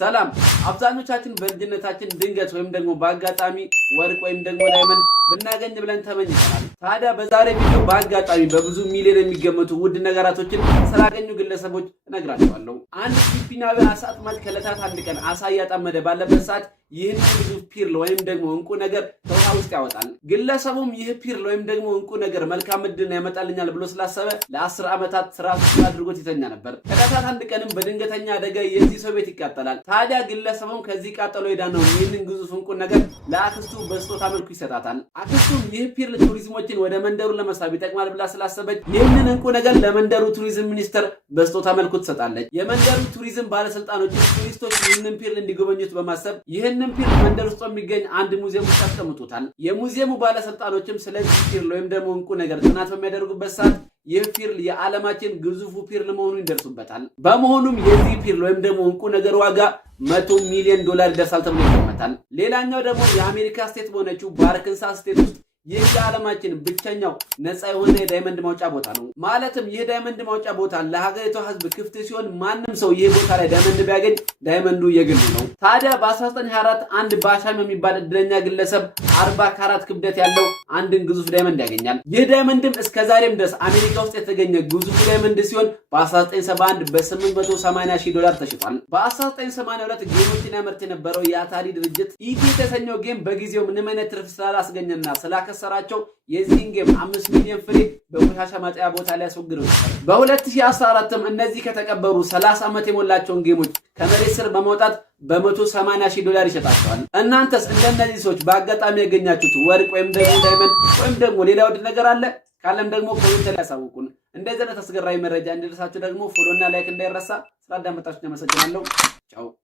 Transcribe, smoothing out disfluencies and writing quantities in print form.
ሰላም አብዛኞቻችን በልጅነታችን ድንገት ወይም ደግሞ በአጋጣሚ ወርቅ ወይም ደግሞ ዳይመንድ ብናገኝ ብለን ተመኝተናል። ታዲያ በዛሬ ቪዲዮ በአጋጣሚ በብዙ ሚሊዮን የሚገመቱ ውድ ነገራቶችን ስላገኙ ግለሰቦች እነግራችኋለሁ። አንድ ፊሊፒናዊ አሳ አጥማጅ ከዕለታት አንድ ቀን አሳ እያጠመደ ባለበት ሰዓት ይህንን ግዙፍ ፒርል ወይም ደግሞ እንቁ ነገር ከውሃ ውስጥ ያወጣል። ግለሰቡም ይህ ፒርል ወይም ደግሞ እንቁ ነገር መልካም ዕድልን ያመጣልኛል ብሎ ስላሰበ ለ10 ዓመታት ስራ አድርጎት ይተኛ ነበር። ከዕለታት አንድ ቀንም በድንገተኛ አደጋ የዚህ ሰው ቤት ይቃጠላል። ታዲያ ግለሰቡም ከዚህ ቃጠሎ የዳነው ይህንን ግዙፍ እንቁ ነገር ለአክስቱ በስጦታ መልኩ ይሰጣታል። አክስቱም ይህ ፒርል ቱሪዝሞችን ወደ መንደሩ ለመሳብ ይጠቅማል ብላ ስላሰበች ይህንን እንቁ ነገር ለመንደሩ ቱሪዝም ሚኒስቴር በስጦታ መልኩ ትሰጣለች። የመንደሩ ቱሪዝም ባለስልጣኖች ቱሪስቶች ይህንን ፒርል እንዲጎበኙት በማሰብ ይህንን ፒርል መንደር ውስጥ የሚገኝ አንድ ሙዚየም ውስጥ ያስቀምጡታል። የሙዚየሙ ባለስልጣኖችም ስለዚህ ፒርል ወይም ደግሞ እንቁ ነገር ጥናት በሚያደርጉበት ሰዓት ይህ ፒርል የዓለማችን ግዙፉ ፒርል መሆኑን ይደርሱበታል። በመሆኑም የዚህ ፒርል ወይም ደግሞ እንቁ ነገር ዋጋ $100 ሚሊዮን ይደርሳል ተብሎ ይገመታል። ሌላኛው ደግሞ የአሜሪካ ስቴት በሆነችው በአርካንሳስ ስቴት ውስጥ ይህ የዓለማችን ብቸኛው ነፃ የሆነ የዳይመንድ ማውጫ ቦታ ነው። ማለትም ይህ ዳይመንድ ማውጫ ቦታ ለሀገሪቷ ሕዝብ ክፍት ሲሆን ማንም ሰው ይህ ቦታ ላይ ዳይመንድ ቢያገኝ ዳይመንዱ የግሉ ነው። ታዲያ በ1924 አንድ ባሻም የሚባል እድለኛ ግለሰብ 40 ካራት ክብደት ያለው አንድን ግዙፍ ዳይመንድ ያገኛል። ይህ ዳይመንድም እስከዛሬም ድረስ አሜሪካ ውስጥ የተገኘ ግዙፍ ዳይመንድ ሲሆን በ1971 $880,000 ተሽጧል። በ1982 ጌሞችን ያመርት የነበረው የአታሪ ድርጅት ኢቲ የተሰኘው ጌም በጊዜው ምንም አይነት ትርፍ ስላላስገኘና ስላከሰራቸው የዚህን ጌም 5 ሚሊዮን ፍሬ በቆሻሻ ማጣያ ቦታ ላይ ያስወግደው ነበር። በ2014ም እነዚህ ከተቀበሩ 30 ዓመት የሞላቸውን ጌሞች ከመሬት ስር በማውጣት $180,000 ይሸጣቸዋል። እናንተስ እንደነዚህ ሰዎች በአጋጣሚ ያገኛችሁት ወርቅ ወይም ደግሞ ዳይመንድ ወይም ደግሞ ሌላ ውድ ነገር አለ? ካለም ደግሞ ኮሜንት ላይ ያሳውቁን። እንደዚህ አይነት አስገራሚ መረጃ እንዲደርሳችሁ ደግሞ ፎሎ እና ላይክ እንዳይረሳ። ስላዳመጣችሁ አመሰግናለሁ። ቻው።